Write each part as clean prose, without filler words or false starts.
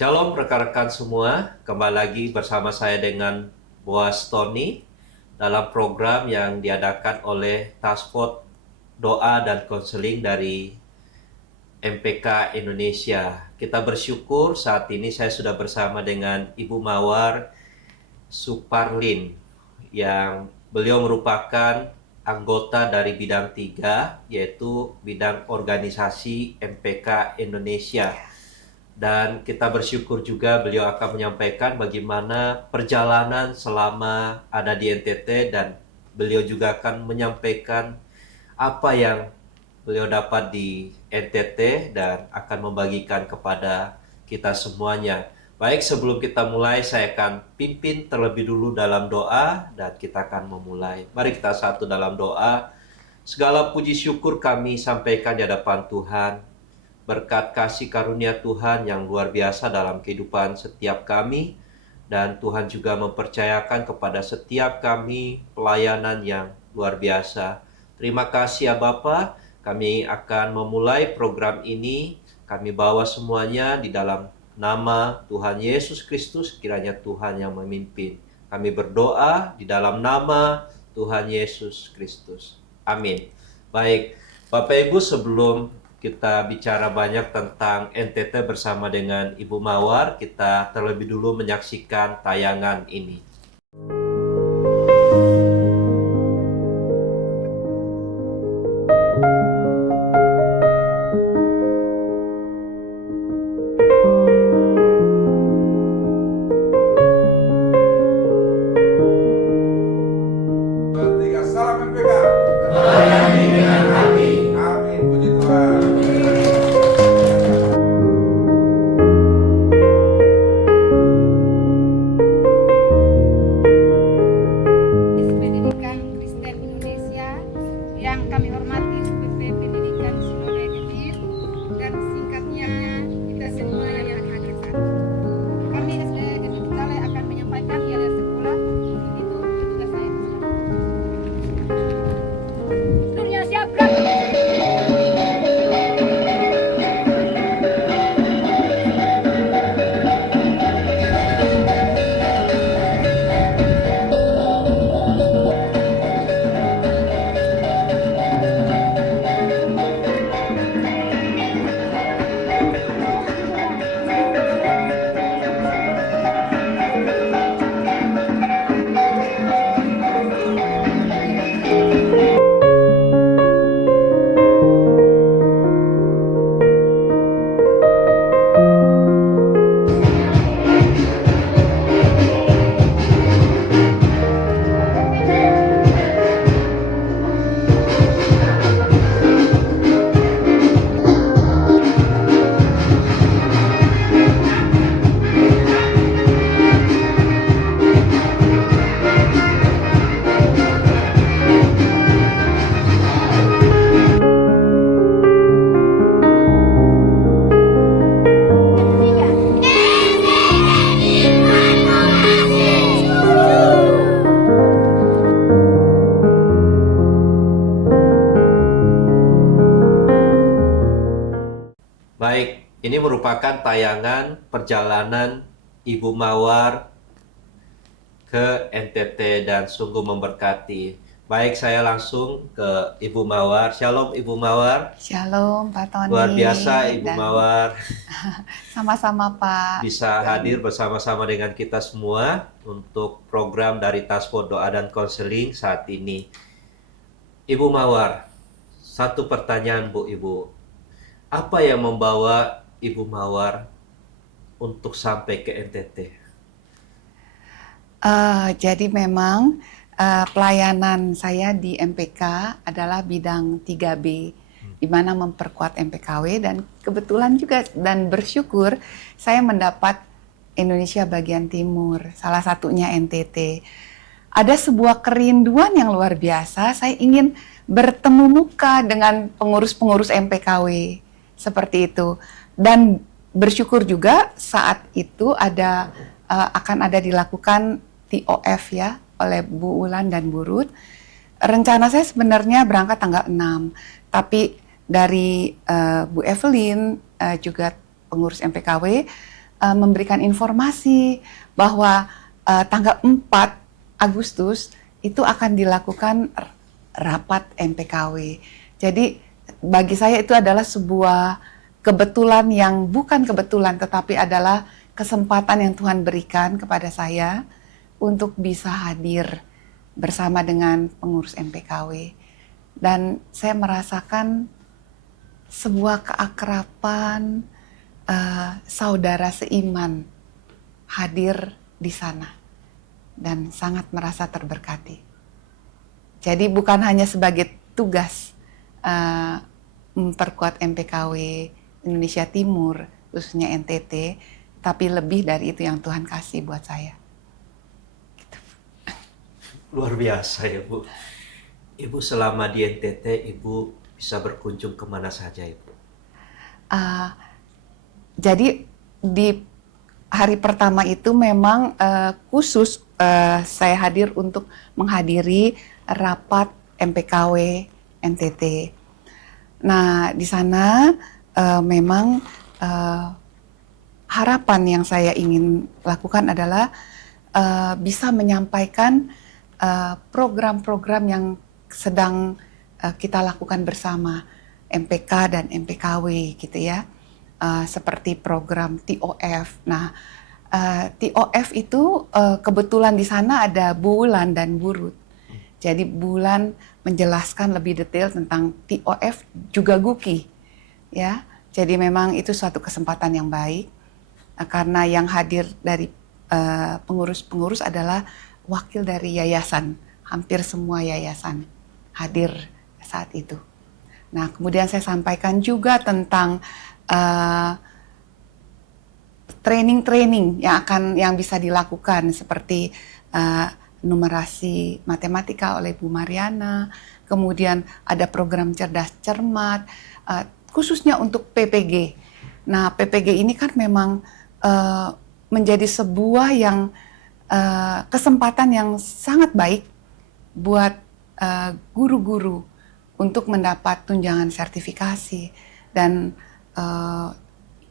Shalom rekan-rekan semua, kembali lagi bersama saya dengan Boaz Tony dalam program yang diadakan oleh Task Force Doa dan Konseling dari MPK Indonesia. Kita bersyukur saat ini saya sudah bersama dengan Ibu Mawar Suparlin yang beliau merupakan anggota dari bidang 3 yaitu bidang organisasi MPK Indonesia. Dan kita bersyukur juga beliau akan menyampaikan bagaimana perjalanan selama ada di NTT, dan beliau juga akan menyampaikan apa yang beliau dapat di NTT dan akan membagikan kepada kita semuanya. Baik, sebelum kita mulai saya akan pimpin terlebih dulu dalam doa dan kita akan memulai. Mari kita satu dalam doa. Segala puji syukur kami sampaikan di hadapan Tuhan. Berkat kasih karunia Tuhan yang luar biasa dalam kehidupan setiap kami, dan Tuhan juga mempercayakan kepada setiap kami pelayanan yang luar biasa. Terima kasih ya Bapa, kami akan memulai program ini. Kami bawa semuanya di dalam nama Tuhan Yesus Kristus, kiranya Tuhan yang memimpin. Kami berdoa di dalam nama Tuhan Yesus Kristus. Amin. Baik, Bapak Ibu, sebelum kita bicara banyak tentang NTT bersama dengan Ibu Mawar, kita terlebih dulu menyaksikan tayangan ini. Salam MPK. Melayani dengan hati. Amin. Puji Tuhan. Pendidikan Kristen Indonesia yang kami hormati UPP Pendidikan Sinode Gedir dan singkatnya kita semua yang hadir saat ini. Kami Gedir Kale akan menyampaikan ialah sekolah itu tugas saya. Dunia siapkan. Baik, ini merupakan tayangan perjalanan Ibu Mawar ke NTT dan sungguh memberkati. Baik, saya langsung ke Ibu Mawar. Shalom Ibu Mawar. Shalom Pak Tony. Luar biasa Ibu Dan Mawar sama-sama Pak. bisa hadir bersama-sama dengan kita semua untuk program dari Task Force Doa dan Konseling saat ini. Ibu Mawar, satu pertanyaan Bu Ibu. Apa yang membawa Ibu Mawar untuk sampai ke NTT? Jadi memang pelayanan saya di MPK adalah bidang 3B, di mana memperkuat MPKW, dan kebetulan juga dan bersyukur saya mendapat Indonesia bagian timur, salah satunya NTT. Ada sebuah kerinduan yang luar biasa, saya ingin bertemu muka dengan pengurus-pengurus MPKW, seperti itu. Dan bersyukur juga saat itu akan ada dilakukan TOF ya, oleh Bu Ulan dan Bu Ruth. Rencana saya sebenarnya berangkat tanggal 6, tapi dari Bu Evelyn, juga pengurus MPKW, memberikan informasi bahwa tanggal 4 Agustus itu akan dilakukan rapat MPKW. Jadi bagi saya itu adalah sebuah kebetulan yang bukan kebetulan, tetapi adalah kesempatan yang Tuhan berikan kepada saya untuk bisa hadir bersama dengan pengurus MPKW. Dan saya merasakan sebuah keakraban saudara seiman hadir di sana dan sangat merasa terberkati. Jadi bukan hanya sebagai tugas memperkuat MPKW Indonesia Timur, khususnya NTT, tapi lebih dari itu yang Tuhan kasih buat saya. Gitu. Luar biasa ya Bu. Ibu selama di NTT, Ibu bisa berkunjung kemana saja Ibu? Jadi di hari pertama itu memang khusus saya hadir untuk menghadiri rapat MPKW NTT. Nah, di sana memang harapan yang saya ingin lakukan adalah bisa menyampaikan program-program yang sedang kita lakukan bersama MPK dan MPKW gitu ya, seperti program TOF. Nah, TOF itu kebetulan di sana ada Bulan dan Burut. Jadi Bulan menjelaskan lebih detail tentang TOF juga Guki, ya. Jadi memang itu suatu kesempatan yang baik karena yang hadir dari pengurus-pengurus adalah wakil dari yayasan, hampir semua yayasan hadir saat itu. Nah, kemudian saya sampaikan juga tentang training-training yang bisa dilakukan seperti numerasi matematika oleh Bu Mariana, kemudian ada program cerdas cermat, khususnya untuk PPG. Nah, PPG ini kan memang menjadi sebuah yang kesempatan yang sangat baik buat guru-guru untuk mendapat tunjangan sertifikasi, dan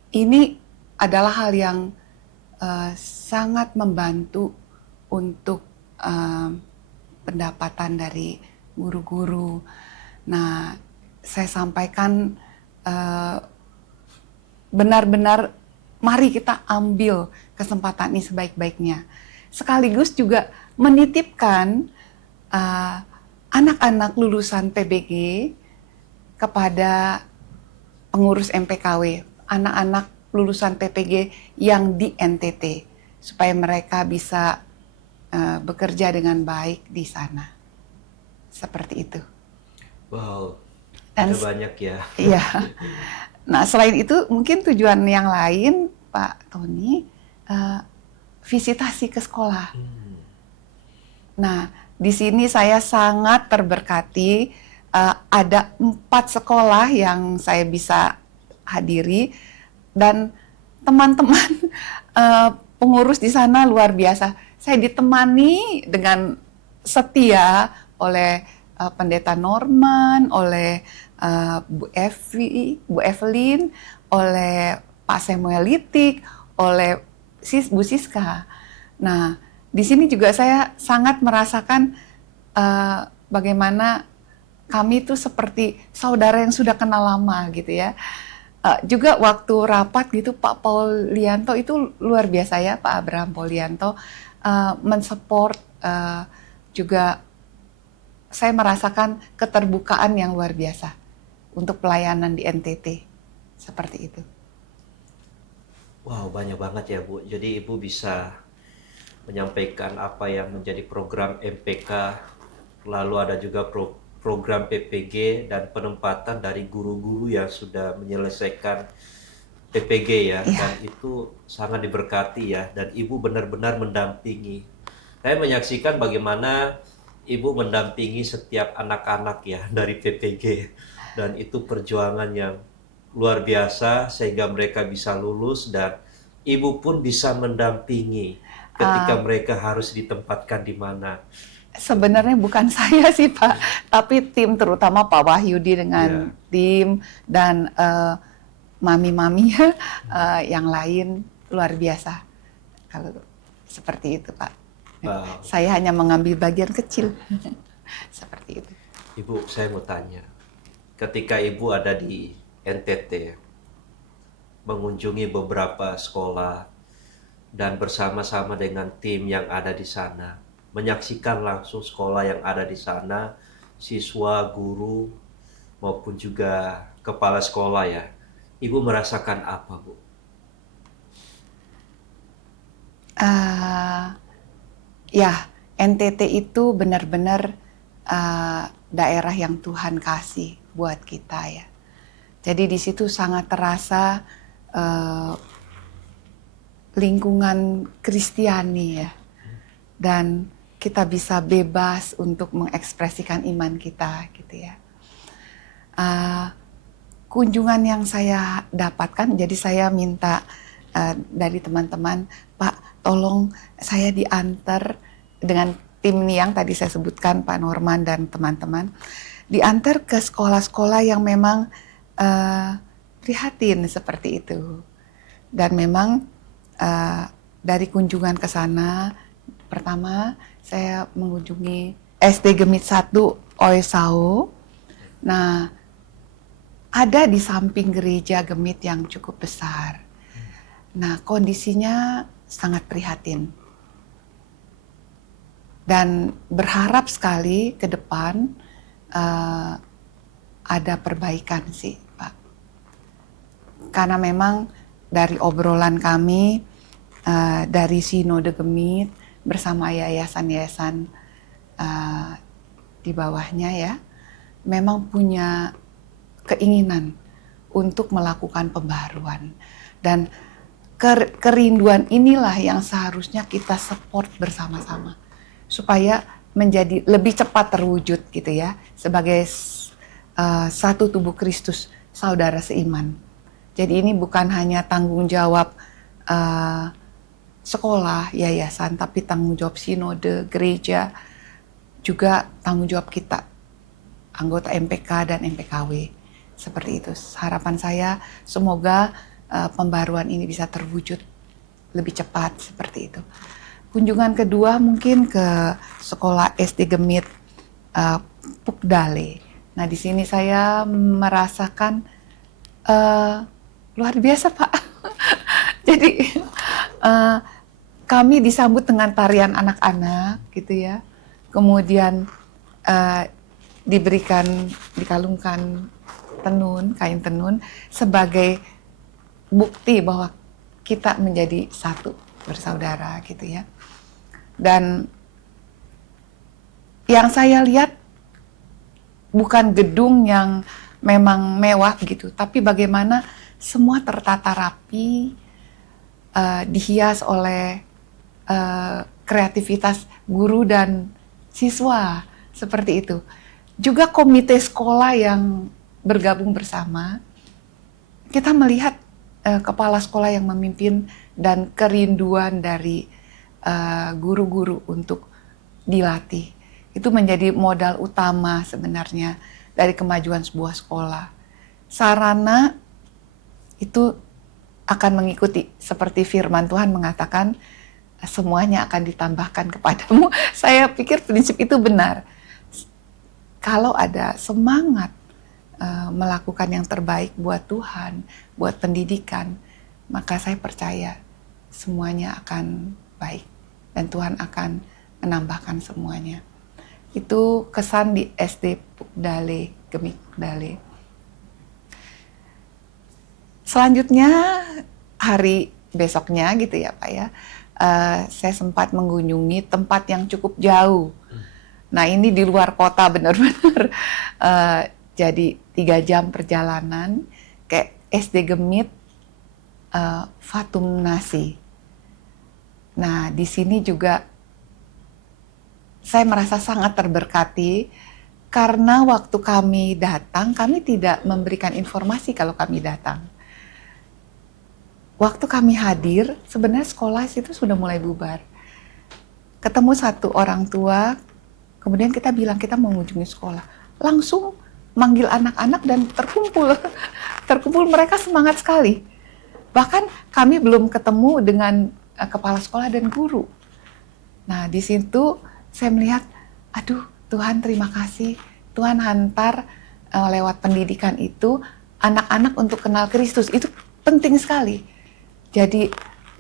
ini adalah hal yang sangat membantu untuk pendapatan dari guru-guru. Nah, saya sampaikan benar-benar mari kita ambil kesempatan ini sebaik-baiknya. Sekaligus juga menitipkan anak-anak lulusan PBG kepada pengurus MPKW, anak-anak lulusan PPG yang di NTT, supaya mereka bisa bekerja dengan baik di sana. Seperti itu. Wow, Dan ada banyak ya. iya. Nah, selain itu mungkin tujuan yang lain, Pak Tony, visitasi ke sekolah. Nah, di sini saya sangat terberkati, ada 4 sekolah yang saya bisa hadiri, dan teman-teman pengurus di sana luar biasa. Saya ditemani dengan setia oleh Pendeta Norman, oleh Bu Evelyn, oleh Pak Samuel Litik, oleh Bu Siska. Nah, di sini juga saya sangat merasakan bagaimana kami itu seperti saudara yang sudah kenal lama gitu ya. Juga waktu rapat gitu Pak Paulianto itu luar biasa ya, Pak Abraham Paulianto mensupport, juga saya merasakan keterbukaan yang luar biasa untuk pelayanan di NTT, seperti itu. Wow, banyak banget ya Bu. Jadi Ibu bisa menyampaikan apa yang menjadi program MPK, lalu ada juga program PPG dan penempatan dari guru-guru yang sudah menyelesaikan PPG ya, dan itu sangat diberkati ya, dan Ibu benar-benar mendampingi. Saya menyaksikan bagaimana Ibu mendampingi setiap anak-anak ya dari PPG, dan itu perjuangan yang luar biasa sehingga mereka bisa lulus, dan Ibu pun bisa mendampingi ketika mereka harus ditempatkan di mana. Sebenarnya bukan saya sih Pak, tapi tim, terutama Pak Wahyudi dengan tim dan mami-mami yang lain luar biasa kalau seperti itu, Pak. Wow. Saya hanya mengambil bagian kecil seperti itu. Ibu, saya mau tanya, ketika Ibu ada di NTT, mengunjungi beberapa sekolah, dan bersama-sama dengan tim yang ada di sana, menyaksikan langsung sekolah yang ada di sana, siswa, guru, maupun juga kepala sekolah ya, Ibu merasakan apa, Bu? Ya, NTT itu benar-benar daerah yang Tuhan kasih buat kita ya. Jadi di situ sangat terasa lingkungan Kristiani ya, dan kita bisa bebas untuk mengekspresikan iman kita gitu ya. Kunjungan yang saya dapatkan, jadi saya minta dari teman-teman, Pak, tolong saya diantar dengan tim yang tadi saya sebutkan, Pak Norman dan teman-teman, diantar ke sekolah-sekolah yang memang prihatin seperti itu. Dan memang dari kunjungan ke sana, pertama saya mengunjungi SD Gemit 1 Oesau. Nah, ada di samping gereja Gemit yang cukup besar. Nah, kondisinya sangat prihatin. Dan berharap sekali ke depan ada perbaikan sih, Pak. Karena memang dari obrolan kami, dari Sinode Gemit bersama yayasan-yayasan di bawahnya ya, memang punya keinginan untuk melakukan pembaharuan. Dan kerinduan inilah yang seharusnya kita support bersama-sama supaya menjadi lebih cepat terwujud gitu ya, sebagai satu tubuh Kristus, saudara seiman. Jadi ini bukan hanya tanggung jawab sekolah, yayasan, tapi tanggung jawab sinode, gereja, juga tanggung jawab kita, anggota MPK dan MPKW. Seperti itu. Harapan saya semoga pembaruan ini bisa terwujud lebih cepat seperti itu. Kunjungan kedua mungkin ke sekolah SD Gemit Pukdale. Nah, di sini saya merasakan luar biasa, Pak. Jadi kami disambut dengan tarian anak-anak gitu ya. Kemudian dikalungkan tenun, kain tenun sebagai bukti bahwa kita menjadi satu bersaudara gitu ya. Dan yang saya lihat bukan gedung yang memang mewah gitu, tapi bagaimana semua tertata rapi, dihias oleh kreativitas guru dan siswa seperti itu. Juga komite sekolah yang bergabung bersama, kita melihat kepala sekolah yang memimpin dan kerinduan dari guru-guru untuk dilatih. Itu menjadi modal utama sebenarnya dari kemajuan sebuah sekolah. Sarana itu akan mengikuti, seperti firman Tuhan mengatakan, semuanya akan ditambahkan kepadamu. Saya pikir prinsip itu benar. Kalau ada semangat melakukan yang terbaik buat Tuhan, buat pendidikan, maka saya percaya semuanya akan baik dan Tuhan akan menambahkan semuanya. Itu kesan di SD Pukdale, Gemit Pukdale. Selanjutnya hari besoknya gitu ya Pak ya, saya sempat mengunjungi tempat yang cukup jauh. Nah ini di luar kota benar-benar. Jadi 3 jam perjalanan ke SD Gemit Fatum Nasi. Nah di sini juga saya merasa sangat terberkati karena waktu kami datang, kami tidak memberikan informasi kalau kami datang. Waktu kami hadir, sebenarnya sekolah itu sudah mulai bubar. Ketemu satu orang tua, kemudian kita bilang kita mau mengunjungi sekolah. Langsung manggil anak-anak dan terkumpul. Terkumpul, mereka semangat sekali. Bahkan kami belum ketemu dengan kepala sekolah dan guru. Nah, di situ saya melihat, aduh Tuhan terima kasih, Tuhan hantar lewat pendidikan itu anak-anak untuk kenal Kristus. Itu penting sekali. Jadi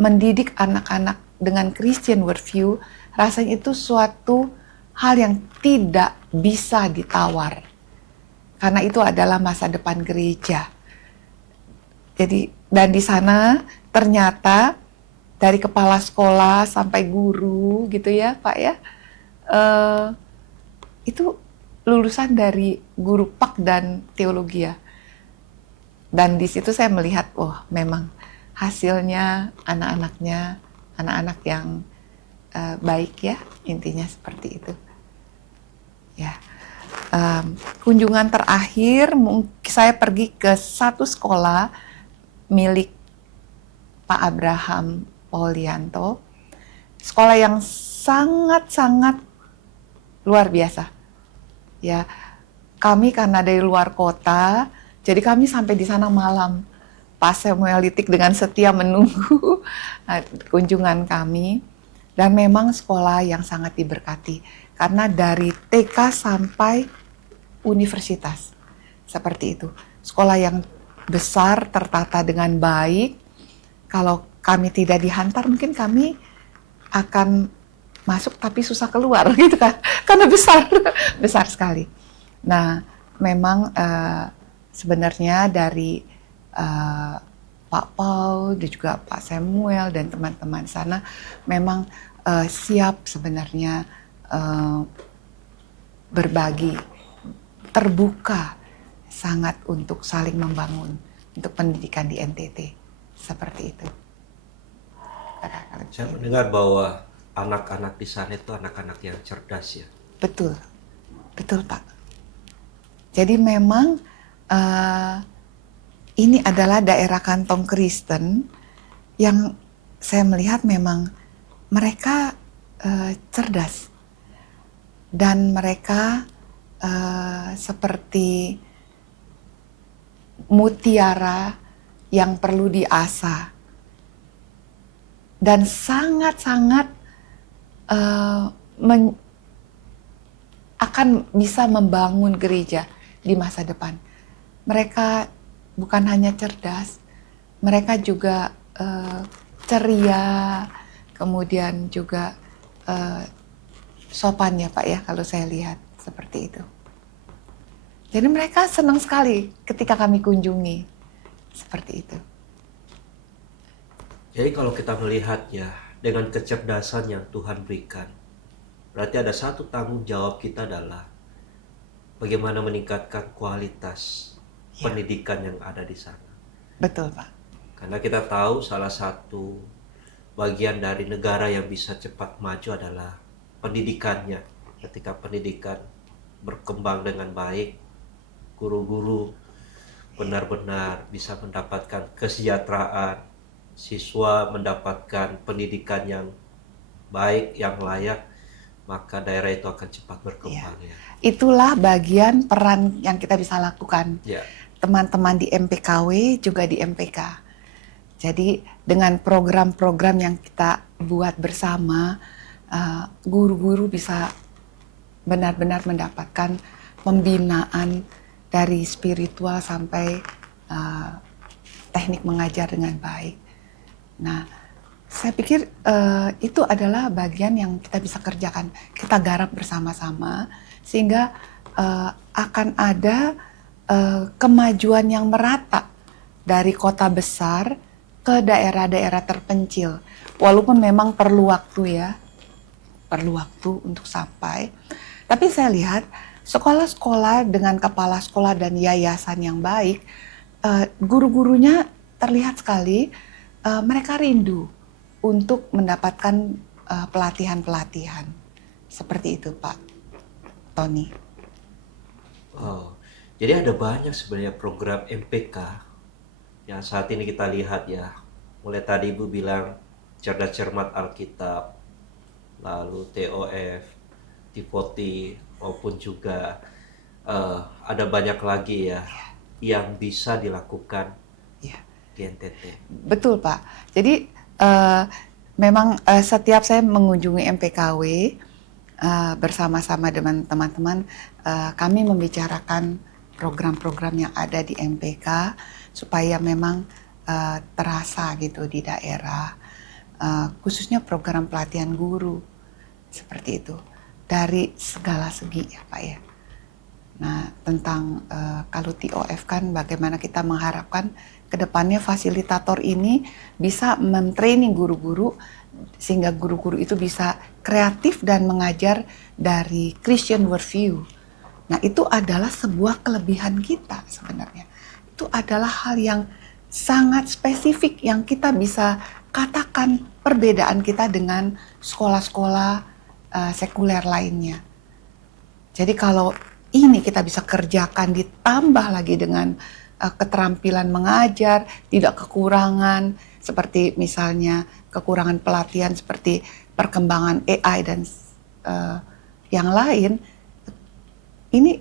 mendidik anak-anak dengan Christian worldview, rasanya itu suatu hal yang tidak bisa ditawar. Karena itu adalah masa depan gereja. Jadi, dan di sana ternyata dari kepala sekolah sampai guru gitu ya Pak ya, itu lulusan dari guru PAK dan teologi ya. Dan di situ saya melihat, wah memang hasilnya anak-anaknya, anak-anak yang baik ya, intinya seperti itu. Ya, kunjungan terakhir saya pergi ke satu sekolah milik Pak Abraham Paulianto, sekolah yang sangat-sangat luar biasa. Ya, kami karena dari luar kota, jadi kami sampai di sana malam. Pak Samuelitik dengan setia menunggu kunjungan kami, dan memang sekolah yang sangat diberkati karena dari TK sampai universitas seperti itu. Sekolah yang besar, tertata dengan baik. Kalau kami tidak dihantar, mungkin kami akan masuk tapi susah keluar gitu kan, karena besar sekali. Nah, memang sebenarnya dari Pak Paul dan juga Pak Samuel dan teman-teman sana memang siap sebenarnya berbagi, terbuka sangat untuk saling membangun untuk pendidikan di NTT seperti itu. Saya mendengar bahwa anak-anak di sana itu anak-anak yang cerdas ya. Betul, betul Pak. Jadi memang ini adalah daerah kantong Kristen yang saya melihat memang mereka cerdas dan mereka seperti mutiara yang perlu diasah dan sangat-sangat akan bisa membangun gereja di masa depan. Mereka bukan hanya cerdas, mereka juga ceria, kemudian juga sopan ya Pak ya, kalau saya lihat seperti itu. Jadi mereka senang sekali ketika kami kunjungi, seperti itu. Jadi kalau kita melihatnya dengan kecerdasan yang Tuhan berikan, berarti ada satu tanggung jawab kita adalah bagaimana meningkatkan kualitas pendidikan yang ada di sana. Betul Pak. Karena kita tahu salah satu bagian dari negara yang bisa cepat maju adalah pendidikannya. Ketika pendidikan berkembang dengan baik, guru-guru benar-benar bisa mendapatkan kesejahteraan, siswa mendapatkan pendidikan yang baik, yang layak, maka daerah itu akan cepat berkembang. Ya. Itulah bagian peran yang kita bisa lakukan. Ya. Teman-teman di MPKW juga di MPK. Jadi dengan program-program yang kita buat bersama, guru-guru bisa benar-benar mendapatkan pembinaan dari spiritual sampai teknik mengajar dengan baik. Nah, saya pikir itu adalah bagian yang kita bisa kerjakan. Kita garap bersama-sama sehingga akan ada kemajuan yang merata dari kota besar ke daerah-daerah terpencil. Walaupun memang perlu waktu ya, perlu waktu untuk sampai. Tapi saya lihat sekolah-sekolah dengan kepala sekolah dan yayasan yang baik, guru-gurunya terlihat sekali mereka rindu untuk mendapatkan pelatihan-pelatihan. Seperti itu Pak Tony. Oh, jadi ada banyak sebenarnya program MPK yang saat ini kita lihat ya. Mulai tadi Ibu bilang cerdas cermat Alkitab, lalu TOF, Tivoti, maupun juga ada banyak lagi ya yang bisa dilakukan di NTT. Betul Pak. Jadi memang setiap saya mengunjungi MPKW bersama-sama dengan teman-teman, kami membicarakan program-program yang ada di MPK supaya memang terasa gitu di daerah, khususnya program pelatihan guru seperti itu dari segala segi ya Pak ya. Nah tentang kalau TOF kan bagaimana kita mengharapkan kedepannya fasilitator ini bisa mentraining guru-guru sehingga guru-guru itu bisa kreatif dan mengajar dari Christian worldview. Nah itu adalah sebuah kelebihan kita sebenarnya. Itu adalah hal yang sangat spesifik yang kita bisa katakan perbedaan kita dengan sekolah-sekolah sekuler lainnya. Jadi kalau ini kita bisa kerjakan ditambah lagi dengan keterampilan mengajar, tidak kekurangan seperti misalnya kekurangan pelatihan seperti perkembangan AI dan yang lain, ini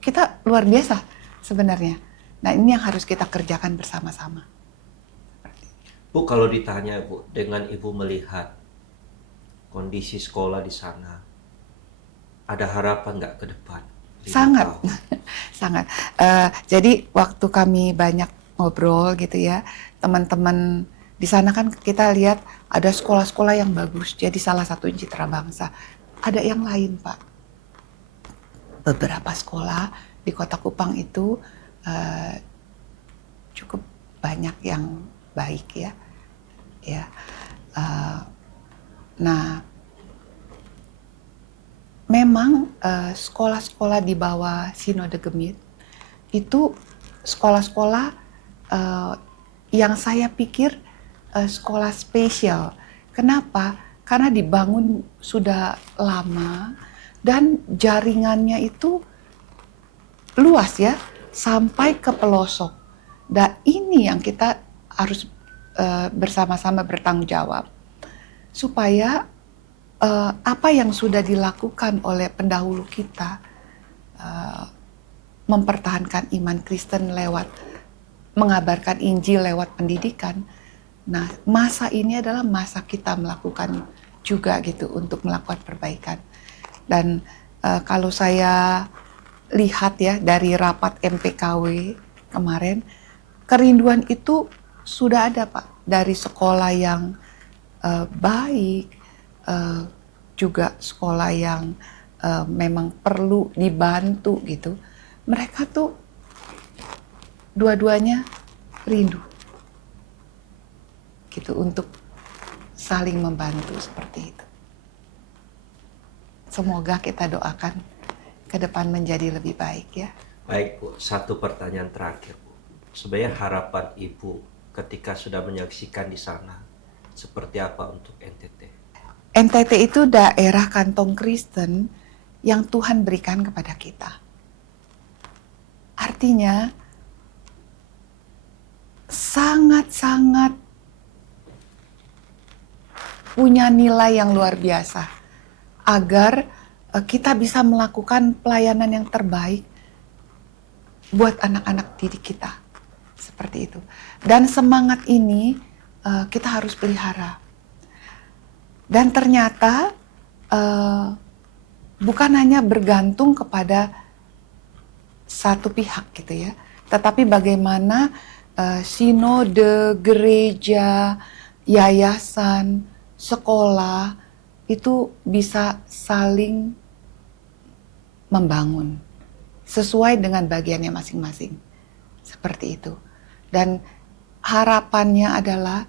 kita luar biasa sebenarnya. Nah ini yang harus kita kerjakan bersama-sama. Bu, kalau ditanya Bu, dengan Ibu melihat kondisi sekolah di sana, ada harapan nggak ke depan? Sangat, sangat. Jadi waktu kami banyak ngobrol gitu ya, teman-teman di sana kan kita lihat ada sekolah-sekolah yang bagus. Jadi salah satu citra bangsa. Ada yang lain Pak. Beberapa sekolah di Kota Kupang itu cukup banyak yang baik ya. Nah. Memang sekolah-sekolah di bawah Sinode Gemit itu sekolah-sekolah yang saya pikir sekolah spesial. Kenapa? Karena dibangun sudah lama dan jaringannya itu luas ya, sampai ke pelosok. Dan ini yang kita harus bersama-sama bertanggung jawab supaya apa yang sudah dilakukan oleh pendahulu kita mempertahankan iman Kristen lewat mengabarkan Injil lewat pendidikan. Nah, masa ini adalah masa kita melakukan juga gitu untuk melakukan perbaikan. Dan kalau saya lihat ya dari rapat MPKW kemarin, kerinduan itu sudah ada Pak dari sekolah yang baik. Juga sekolah yang memang perlu dibantu gitu, mereka tuh dua-duanya rindu gitu untuk saling membantu seperti itu. Semoga kita doakan ke depan menjadi lebih baik ya. Baik Bu, satu pertanyaan terakhir Bu. Sebenarnya harapan Ibu ketika sudah menyaksikan di sana seperti apa untuk NTT? NTT itu daerah kantong Kristen yang Tuhan berikan kepada kita. Artinya sangat-sangat punya nilai yang luar biasa agar kita bisa melakukan pelayanan yang terbaik buat anak-anak didik kita. Seperti itu. Dan semangat ini kita harus pelihara. Dan ternyata bukan hanya bergantung kepada satu pihak gitu ya, tetapi bagaimana sinode, gereja, yayasan, sekolah itu bisa saling membangun sesuai dengan bagiannya masing-masing. Seperti itu. Dan harapannya adalah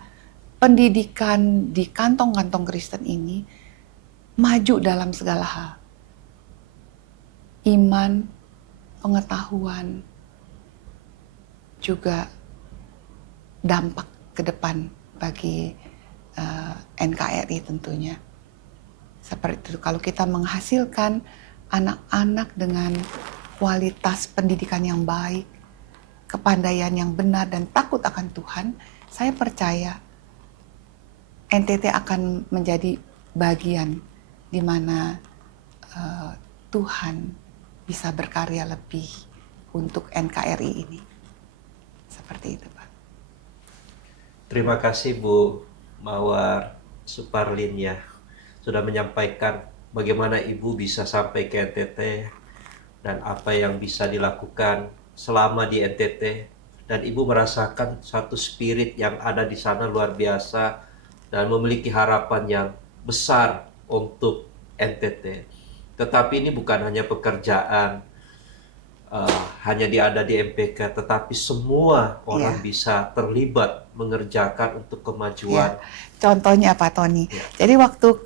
pendidikan di kantong-kantong Kristen ini maju dalam segala hal. Iman, pengetahuan, juga dampak ke depan bagi NKRI tentunya. Seperti itu, kalau kita menghasilkan anak-anak dengan kualitas pendidikan yang baik, kepandaian yang benar dan takut akan Tuhan, saya percaya NTT akan menjadi bagian di mana Tuhan bisa berkarya lebih untuk NKRI ini. Seperti itu, Pak. Terima kasih Bu Mawar Suparlin ya, sudah menyampaikan bagaimana Ibu bisa sampai ke NTT dan apa yang bisa dilakukan selama di NTT, dan Ibu merasakan satu spirit yang ada di sana luar biasa dan memiliki harapan yang besar untuk NTT. Tetapi ini bukan hanya pekerjaan hanya ada di MPK, tetapi semua orang bisa terlibat mengerjakan untuk kemajuan. Contohnya Pak Tony. Jadi waktu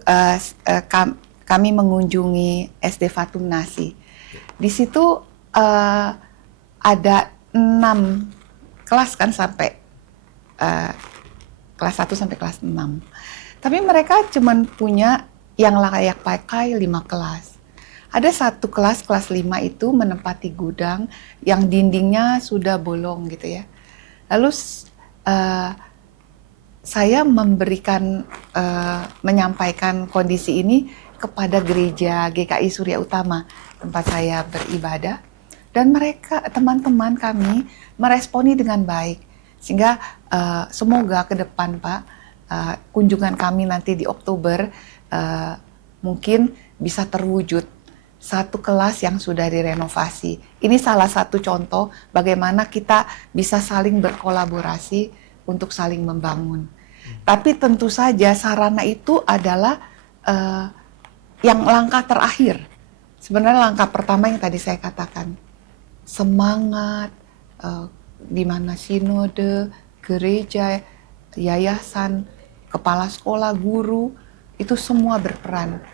kami mengunjungi SD Fatum Nasi, di situ ada 6 kelas kan sampai kelas 1 sampai kelas 6. Tapi mereka cuman punya yang layak pakai 5 kelas. Ada satu kelas 5 itu menempati gudang yang dindingnya sudah bolong gitu ya. Lalu saya menyampaikan kondisi ini kepada gereja GKI Surya Utama tempat saya beribadah, dan mereka teman-teman kami meresponi dengan baik, sehingga semoga ke depan Pak, kunjungan kami nanti di Oktober mungkin bisa terwujud satu kelas yang sudah direnovasi. Ini salah satu contoh bagaimana kita bisa saling berkolaborasi untuk saling membangun. Tapi tentu saja sarana itu adalah yang langkah terakhir. Sebenarnya langkah pertama yang tadi saya katakan, semangat, di mana sinode, gereja, yayasan, kepala sekolah, guru, itu semua berperan.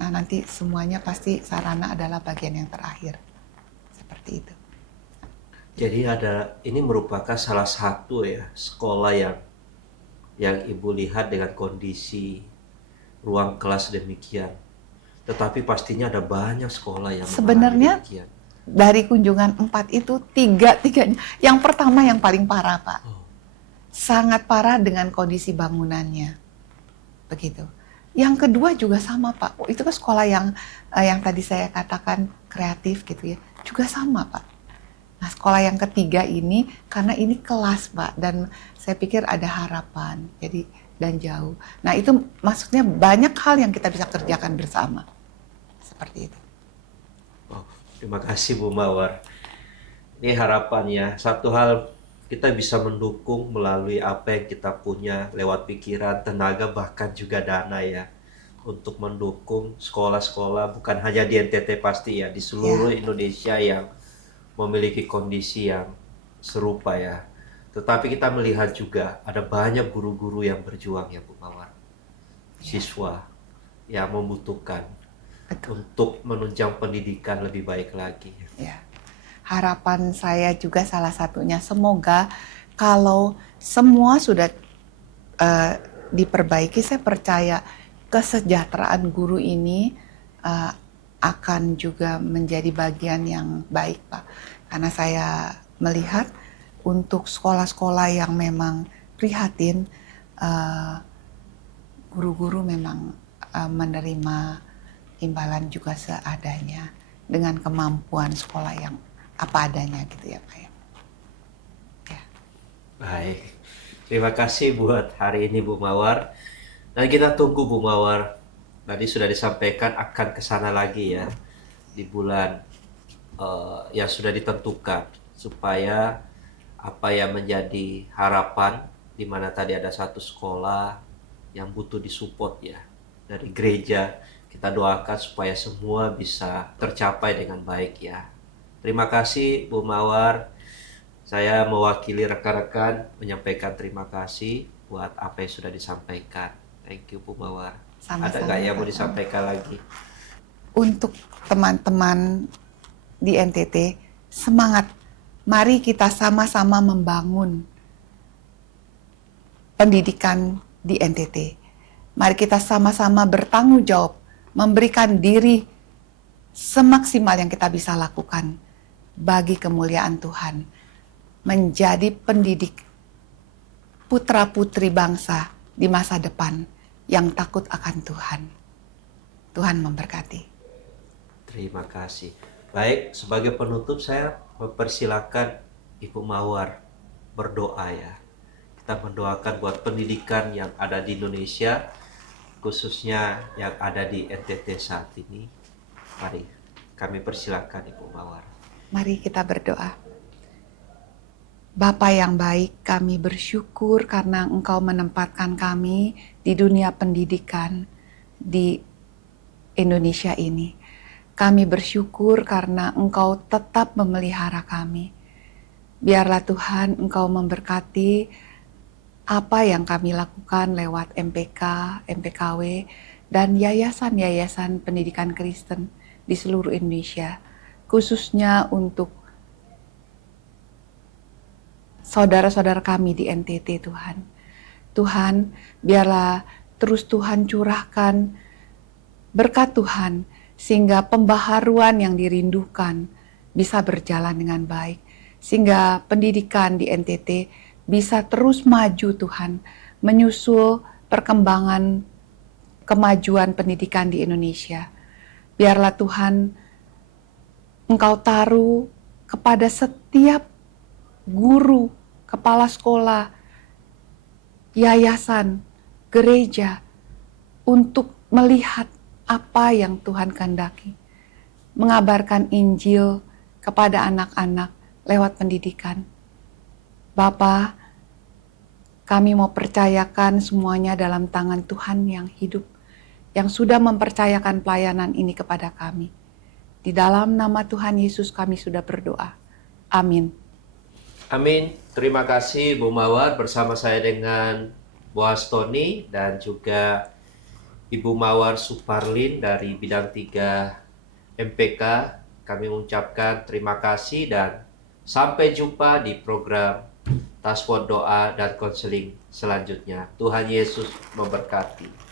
Nah, nanti semuanya pasti sarana adalah bagian yang terakhir. Seperti itu. Jadi ini merupakan salah satu ya sekolah yang Ibu lihat dengan kondisi ruang kelas demikian. Tetapi pastinya ada banyak sekolah yang sebenarnya demikian. Dari kunjungan 4 itu tiga-tiganya. Yang pertama yang paling parah Pak. Sangat parah dengan kondisi bangunannya. Begitu. Yang kedua juga sama Pak, itu kan sekolah yang tadi saya katakan kreatif gitu ya, juga sama Pak. Nah sekolah yang ketiga ini, karena ini kelas Pak, dan saya pikir ada harapan, jadi dan jauh. Nah itu maksudnya banyak hal yang kita bisa kerjakan bersama, seperti itu. Oh, terima kasih Bu Mawar. Ini harapannya, satu hal kita bisa mendukung melalui apa yang kita punya lewat pikiran, tenaga, bahkan juga dana ya, untuk mendukung sekolah-sekolah bukan hanya di NTT pasti ya, di seluruh Indonesia yang memiliki kondisi yang serupa ya. Tetapi kita melihat juga ada banyak guru-guru yang berjuang ya Bu Mawar, siswa yang membutuhkan untuk menunjang pendidikan lebih baik lagi. Ya. Harapan saya juga salah satunya, semoga kalau semua sudah diperbaiki, saya percaya kesejahteraan guru ini akan juga menjadi bagian yang baik Pak. Karena saya melihat untuk sekolah-sekolah yang memang prihatin, guru-guru memang menerima imbalan juga seadanya dengan kemampuan sekolah yang apa adanya gitu ya Pak ya. Baik, terima kasih buat hari ini Bu Mawar. Dan kita tunggu Bu Mawar, tadi sudah disampaikan akan ke sana lagi ya di bulan yang sudah ditentukan, supaya apa yang menjadi harapan, di mana tadi ada satu sekolah yang butuh disupport ya dari gereja, kita doakan supaya semua bisa tercapai dengan baik ya. Terima kasih Bu Mawar. Saya mewakili rekan-rekan menyampaikan terima kasih buat apa yang sudah disampaikan. Thank you Bu Mawar. Sama-sama, ada nggak yang mau disampaikan lagi? Untuk teman-teman di NTT, semangat. Mari kita sama-sama membangun pendidikan di NTT. Mari kita sama-sama bertanggung jawab, memberikan diri semaksimal yang kita bisa lakukan bagi kemuliaan Tuhan, menjadi pendidik putra-putri bangsa di masa depan yang takut akan Tuhan. Tuhan memberkati. Terima kasih. Baik, sebagai penutup saya mempersilakan Ibu Mawar berdoa ya. Kita kita mendoakan buat pendidikan yang ada di Indonesia, khususnya yang ada di NTT saat ini. Mari kami persilakan Ibu Mawar. Mari kita berdoa. Bapa yang baik, kami bersyukur karena Engkau menempatkan kami di dunia pendidikan di Indonesia ini. Kami bersyukur karena Engkau tetap memelihara kami. Biarlah Tuhan Engkau memberkati apa yang kami lakukan lewat MPK, MPKW, dan yayasan-yayasan pendidikan Kristen di seluruh Indonesia, khususnya untuk saudara-saudara kami di NTT, Tuhan. Tuhan, biarlah terus Tuhan curahkan berkat Tuhan, sehingga pembaharuan yang dirindukan bisa berjalan dengan baik. Sehingga pendidikan di NTT bisa terus maju, Tuhan, menyusul perkembangan kemajuan pendidikan di Indonesia. Biarlah Tuhan, Engkau taruh kepada setiap guru, kepala sekolah, yayasan, gereja, untuk melihat apa yang Tuhan kehendaki. Mengabarkan Injil kepada anak-anak lewat pendidikan. Bapa, kami mau percayakan semuanya dalam tangan Tuhan yang hidup, yang sudah mempercayakan pelayanan ini kepada kami. Di dalam nama Tuhan Yesus kami sudah berdoa. Amin. Amin. Terima kasih Bu Mawar, bersama saya dengan Bu Astoni dan juga Ibu Mawar Suparlin dari bidang 3 MPK. Kami mengucapkan terima kasih dan sampai jumpa di program Task Force Doa dan Konseling selanjutnya. Tuhan Yesus memberkati.